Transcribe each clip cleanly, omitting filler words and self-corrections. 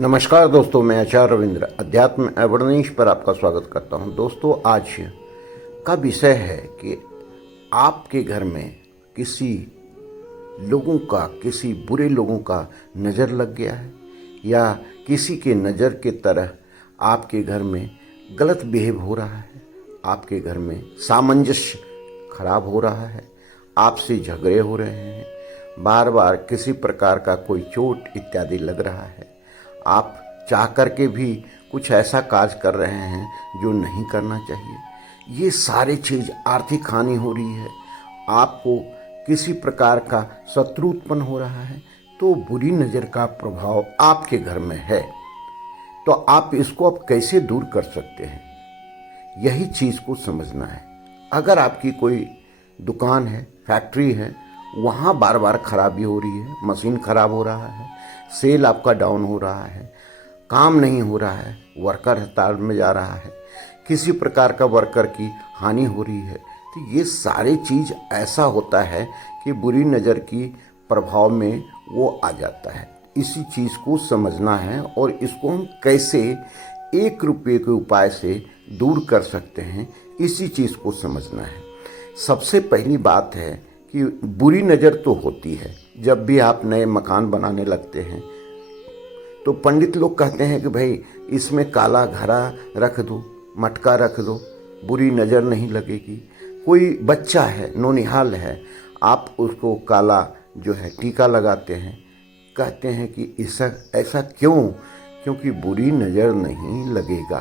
नमस्कार दोस्तों, मैं आचार्य रविंद्र अध्यात्म अवरनीश पर आपका स्वागत करता हूं। दोस्तों, आज का विषय है कि आपके घर में किसी बुरे लोगों का नज़र लग गया है या किसी के नज़र के तरह आपके घर में गलत बिहेव हो रहा है, आपके घर में सामंजस्य खराब हो रहा है, आपसे झगड़े हो रहे हैं, बार बार किसी प्रकार का कोई चोट इत्यादि लग रहा है, आप चाह कर के भी कुछ ऐसा कार्य कर रहे हैं जो नहीं करना चाहिए, ये सारी चीज़ आर्थिक हानि हो रही है, आपको किसी प्रकार का शत्रु उत्पन्न हो रहा है, तो बुरी नज़र का प्रभाव आपके घर में है। तो आप इसको अब कैसे दूर कर सकते हैं, यही चीज़ को समझना है। अगर आपकी कोई दुकान है, फैक्ट्री है, वहाँ बार बार खराबी हो रही है, मशीन खराब हो रहा है, सेल आपका डाउन हो रहा है, काम नहीं हो रहा है, वर्कर हड़ताल में जा रहा है, किसी प्रकार का वर्कर की हानि हो रही है, तो ये सारी चीज़ ऐसा होता है कि बुरी नज़र की प्रभाव में वो आ जाता है। इसी चीज़ को समझना है और इसको हम कैसे 1 रुपये के उपाय से दूर कर सकते हैं, इसी चीज़ को समझना है। सबसे पहली बात है कि बुरी नज़र तो होती है। जब भी आप नए मकान बनाने लगते हैं तो पंडित लोग कहते हैं कि भाई इसमें काला घड़ा रख दो, मटका रख दो, बुरी नज़र नहीं लगेगी। कोई बच्चा है, नौनिहाल है, आप उसको काला जो है टीका लगाते हैं, कहते हैं कि ऐसा क्यों? क्योंकि बुरी नज़र नहीं लगेगा।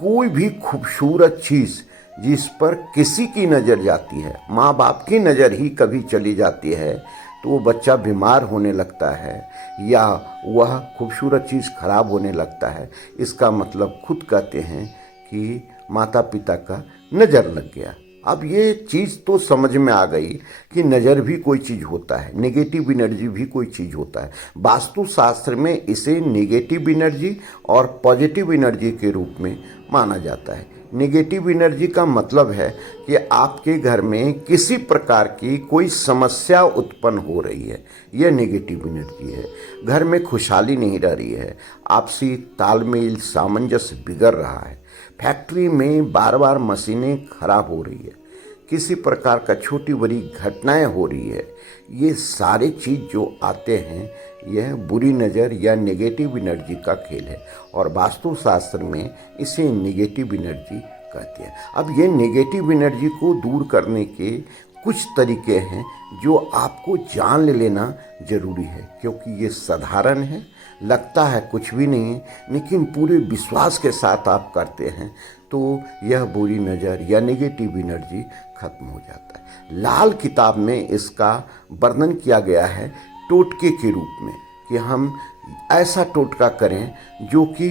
कोई भी खूबसूरत चीज़ जिस पर किसी की नज़र जाती है, माँ बाप की नज़र ही कभी चली जाती है, तो वो बच्चा बीमार होने लगता है या वह खूबसूरत चीज़ खराब होने लगता है। इसका मतलब खुद कहते हैं कि माता पिता का नज़र लग गया। अब ये चीज़ तो समझ में आ गई कि नज़र भी कोई चीज़ होता है, नेगेटिव एनर्जी भी कोई चीज़ होता है। वास्तुशास्त्र में इसे नेगेटिव एनर्जी और पॉजिटिव एनर्जी के रूप में माना जाता है। नेगेटिव एनर्जी का मतलब है कि आपके घर में किसी प्रकार की कोई समस्या उत्पन्न हो रही है, यह नेगेटिव एनर्जी है। घर में खुशहाली नहीं रह रही है, आपसी तालमेल सामंजस्य बिगड़ रहा है, फैक्ट्री में बार बार मशीनें खराब हो रही है, किसी प्रकार का छोटी बड़ी घटनाएं हो रही है, ये सारे चीज़ जो आते हैं यह बुरी नज़र या नेगेटिव एनर्जी का खेल है और वास्तुशास्त्र में इसे नेगेटिव एनर्जी कहते हैं। अब ये नेगेटिव एनर्जी को दूर करने के कुछ तरीके हैं जो आपको जान लेना ज़रूरी है, क्योंकि ये साधारण है, लगता है कुछ भी नहीं है, लेकिन पूरे विश्वास के साथ आप करते हैं तो यह बुरी नज़र या नेगेटिव एनर्जी खत्म हो जाता है। लाल किताब में इसका वर्णन किया गया है टोटके के रूप में कि हम ऐसा टोटका करें जो कि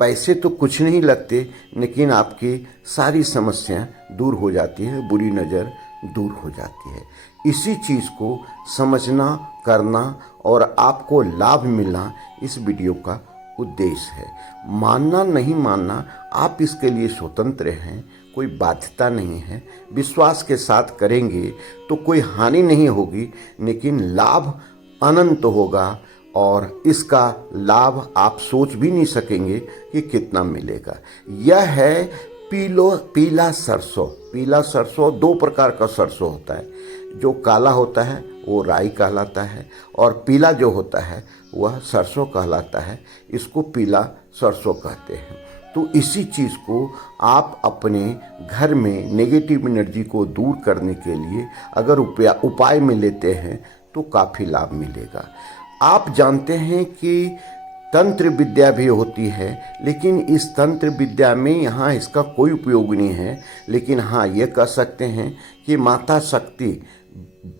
पैसे तो कुछ नहीं लगते, लेकिन आपकी सारी समस्याएं दूर हो जाती है, बुरी नज़र दूर हो जाती है। इसी चीज़ को समझना, करना और आपको लाभ मिलना इस वीडियो का उद्देश्य है। मानना नहीं मानना आप इसके लिए स्वतंत्र हैं, कोई बाध्यता नहीं है। विश्वास के साथ करेंगे तो कोई हानि नहीं होगी, लेकिन लाभ अनंत होगा और इसका लाभ आप सोच भी नहीं सकेंगे कि कितना मिलेगा। यह है पीला सरसों। पीला सरसों 2 प्रकार का सरसों होता है, जो काला होता है वो राई कहलाता है और पीला जो होता है वह सरसों कहलाता है। इसको पीला सरसों कहते हैं। तो इसी चीज़ को आप अपने घर में नेगेटिव एनर्जी को दूर करने के लिए अगर उपाय में लेते हैं तो काफ़ी लाभ मिलेगा। आप जानते हैं कि तंत्र विद्या भी होती है, लेकिन इस तंत्र विद्या में यहाँ इसका कोई उपयोग नहीं है। लेकिन हाँ, ये कह सकते हैं कि माता शक्ति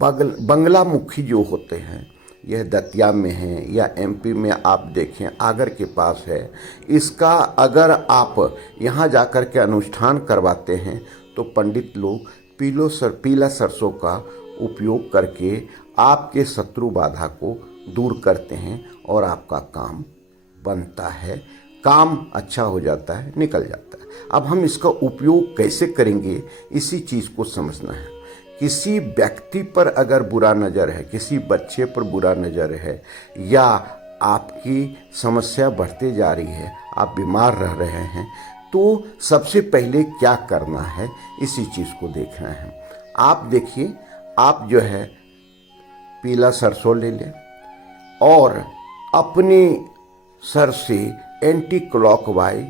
बंगला मुखी जो होते हैं, यह दतिया में है या एमपी में आप देखें आगर के पास है। इसका अगर आप यहाँ जाकर के अनुष्ठान करवाते हैं तो पंडित लोग पीला सरसों का उपयोग करके आपके शत्रु बाधा को दूर करते हैं और आपका काम बनता है, काम अच्छा हो जाता है, निकल जाता है। अब हम इसका उपयोग कैसे करेंगे, इसी चीज़ को समझना है। किसी व्यक्ति पर अगर बुरा नज़र है, किसी बच्चे पर बुरा नज़र है या आपकी समस्या बढ़ते जा रही है, आप बीमार रह रहे हैं, तो सबसे पहले क्या करना है इसी चीज़ को देखना है। आप देखिए, आप जो है पीला सरसों ले लें और अपने सर से एंटी क्लॉकवाइज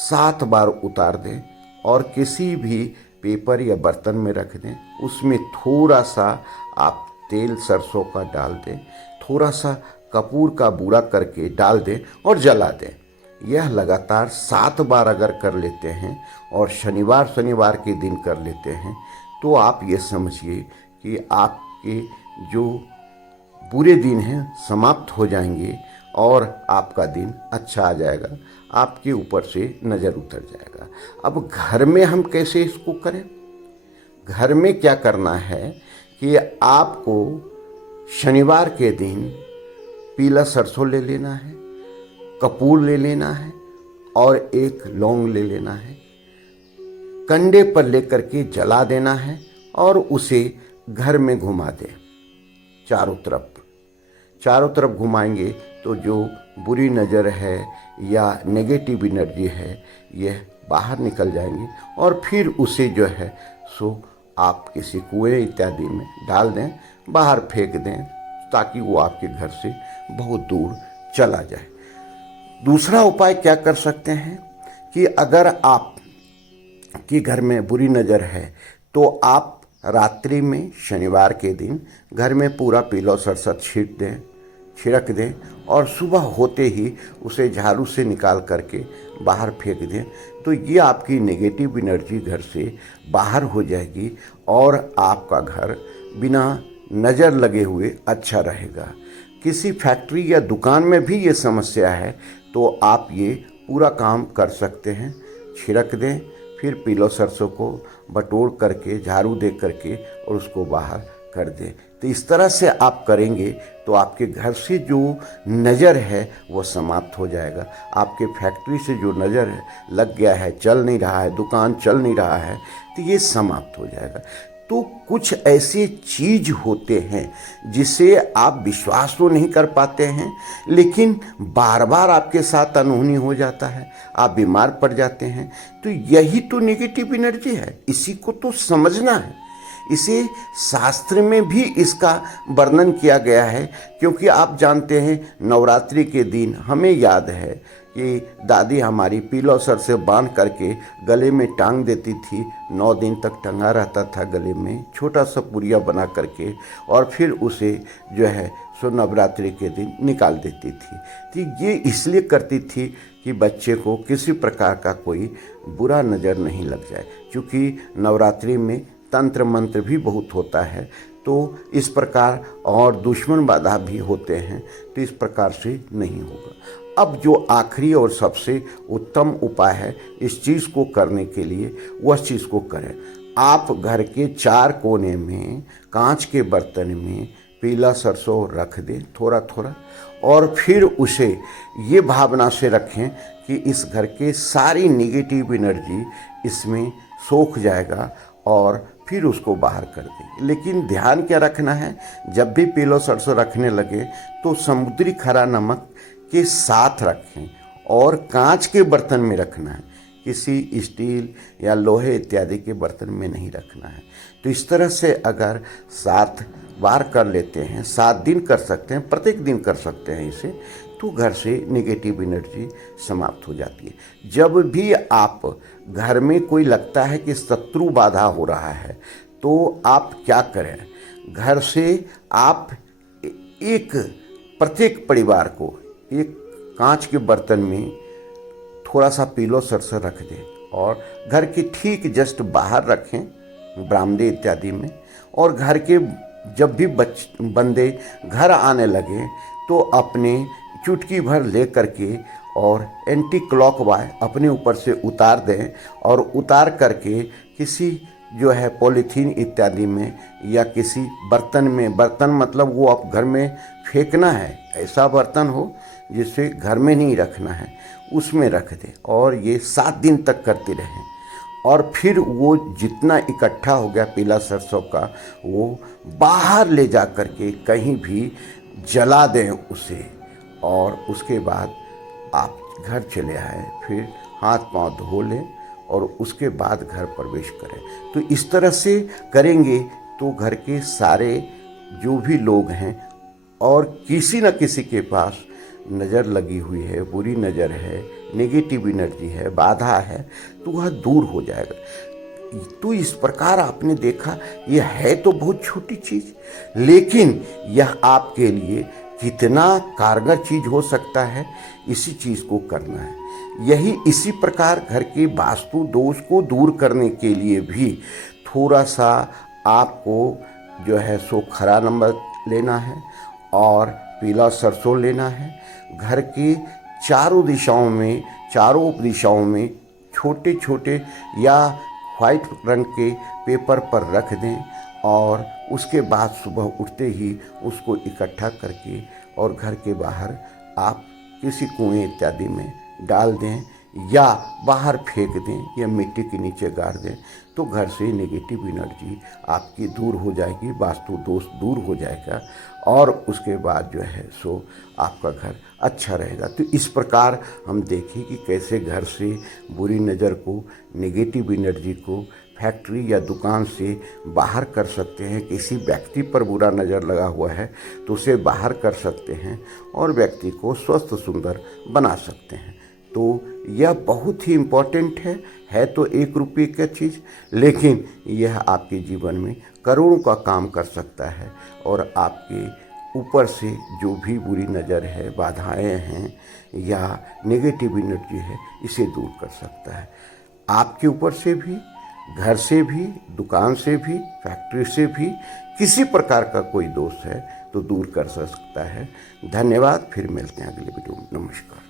7 बार उतार दें और किसी भी पेपर या बर्तन में रख दें। उसमें थोड़ा सा आप तेल सरसों का डाल दें, थोड़ा सा कपूर का बूरा करके डाल दें और जला दें। यह लगातार 7 बार अगर कर लेते हैं और शनिवार के दिन कर लेते हैं तो आप ये समझिए कि आपके जो बुरे दिन हैं समाप्त हो जाएंगे और आपका दिन अच्छा आ जाएगा, आपके ऊपर से नज़र उतर जाएगा। अब घर में हम कैसे इसको करें? घर में क्या करना है कि आपको शनिवार के दिन पीला सरसों ले लेना है, कपूर ले लेना है और एक लौंग ले लेना है, कंडे पर लेकर के जला देना है और उसे घर में घुमा दें चारों तरफ घुमाएंगे तो जो बुरी नज़र है या नेगेटिव एनर्जी है यह बाहर निकल जाएंगी और फिर उसे जो है सो आप किसी कुएं इत्यादि में डाल दें, बाहर फेंक दें ताकि वो आपके घर से बहुत दूर चला जाए। दूसरा उपाय क्या कर सकते हैं कि अगर आप के घर में बुरी नज़र है तो आप रात्रि में शनिवार के दिन घर में पूरा पीला सरसों छिड़क दें और सुबह होते ही उसे झाड़ू से निकाल करके बाहर फेंक दें। तो ये आपकी नेगेटिव एनर्जी घर से बाहर हो जाएगी और आपका घर बिना नज़र लगे हुए अच्छा रहेगा। किसी फैक्ट्री या दुकान में भी ये समस्या है तो आप ये पूरा काम कर सकते हैं। छिड़क दें, फिर पीला सरसों को बटोर करके झाड़ू दे करके और उसको बाहर कर दें। तो इस तरह से आप करेंगे तो आपके घर से जो नज़र है वो समाप्त हो जाएगा। आपके फैक्ट्री से जो नज़र लग गया है, चल नहीं रहा है, दुकान चल नहीं रहा है, तो ये समाप्त हो जाएगा। तो कुछ ऐसे चीज़ होते हैं जिसे आप विश्वास तो नहीं कर पाते हैं, लेकिन बार बार आपके साथ अनहोनी हो जाता है, आप बीमार पड़ जाते हैं। तो यही तो नेगेटिव एनर्जी है, इसी को तो समझना है। इसे शास्त्र में भी इसका वर्णन किया गया है, क्योंकि आप जानते हैं नवरात्रि के दिन हमें याद है कि दादी हमारी पीला सरसों बांध करके गले में टांग देती थी। 9 दिन तक टंगा रहता था गले में, छोटा सा पुड़िया बना करके, और फिर उसे जो है सो नवरात्रि के दिन निकाल देती थी। तो ये इसलिए करती थी कि बच्चे को किसी प्रकार का कोई बुरा नज़र नहीं लग जाए, क्योंकि नवरात्रि में तंत्र मंत्र भी बहुत होता है, तो इस प्रकार और दुश्मन बाधा भी होते हैं, तो इस प्रकार से नहीं होगा। अब जो आखिरी और सबसे उत्तम उपाय है इस चीज़ को करने के लिए, वह चीज़ को करें। आप घर के 4 कोने में कांच के बर्तन में पीला सरसों रख दें थोड़ा थोड़ा, और फिर उसे ये भावना से रखें कि इस घर के सारी नेगेटिव एनर्जी इसमें सोख जाएगा और फिर उसको बाहर कर दें। लेकिन ध्यान क्या रखना है, जब भी पीला सरसों रखने लगे तो समुद्री खरा नमक के साथ रखें और कांच के बर्तन में रखना है, किसी स्टील या लोहे इत्यादि के बर्तन में नहीं रखना है। तो इस तरह से अगर 7 बार कर लेते हैं, 7 दिन कर सकते हैं, प्रत्येक दिन कर सकते हैं इसे, तो घर से नेगेटिव एनर्जी समाप्त हो जाती है। जब भी आप घर में कोई लगता है कि शत्रु बाधा हो रहा है तो आप क्या करें, घर से आप प्रत्येक परिवार को एक कांच के बर्तन में थोड़ा सा पीला सरसों रख दें और घर के ठीक जस्ट बाहर रखें, बरामदे इत्यादि में। और घर के जब भी बंदे घर आने लगे तो अपने चुटकी भर ले करके और एंटी क्लॉकवाइज अपने ऊपर से उतार दें, और उतार करके किसी जो है पॉलीथीन इत्यादि में या किसी बर्तन में, बर्तन मतलब वो आप घर में फेंकना है, ऐसा बर्तन हो जिसे घर में नहीं रखना है, उसमें रख दें और ये 7 दिन तक करते रहें। और फिर वो जितना इकट्ठा हो गया पीला सरसों का, वो बाहर ले जा कर के कहीं भी जला दें उसे, और उसके बाद आप घर चले आए, फिर हाथ पांव धो लें और उसके बाद घर प्रवेश करें। तो इस तरह से करेंगे तो घर के सारे जो भी लोग हैं और किसी न किसी के पास नज़र लगी हुई है, बुरी नज़र है, नेगेटिव एनर्जी है, बाधा है, तो वह दूर हो जाएगा। तो इस प्रकार आपने देखा, यह है तो बहुत छोटी चीज़, लेकिन यह आपके लिए कितना कारगर चीज़ हो सकता है, इसी चीज़ को करना है। यही इसी प्रकार घर के वास्तु दोष को दूर करने के लिए भी थोड़ा सा आपको जो है सो खरा नंबर लेना है और पीला सरसों लेना है। घर के चारों दिशाओं में, चारों दिशाओं में छोटे छोटे या वाइट रंग के पेपर पर रख दें और उसके बाद सुबह उठते ही उसको इकट्ठा करके और घर के बाहर आप किसी कुएं इत्यादि में डाल दें या बाहर फेंक दें या मिट्टी के नीचे गाड़ दें, तो घर से नेगेटिव एनर्जी आपकी दूर हो जाएगी, वास्तु दोष दूर हो जाएगा और उसके बाद जो है सो आपका घर अच्छा रहेगा। तो इस प्रकार हम देखें कि कैसे घर से बुरी नज़र को, नेगेटिव एनर्जी को फैक्ट्री या दुकान से बाहर कर सकते हैं। किसी व्यक्ति पर बुरा नज़र लगा हुआ है तो उसे बाहर कर सकते हैं और व्यक्ति को स्वस्थ सुंदर बना सकते हैं। तो यह बहुत ही इम्पोर्टेंट है तो 1 रुपये का चीज़, लेकिन यह आपके जीवन में करोड़ों का काम कर सकता है और आपके ऊपर से जो भी बुरी नज़र है, बाधाएं हैं या नेगेटिव एनर्जी है, इसे दूर कर सकता है। आपके ऊपर से भी, घर से भी, दुकान से भी, फैक्ट्री से भी किसी प्रकार का कोई दोष है तो दूर कर सकता है। धन्यवाद। फिर मिलते हैं अगले वीडियो में। नमस्कार।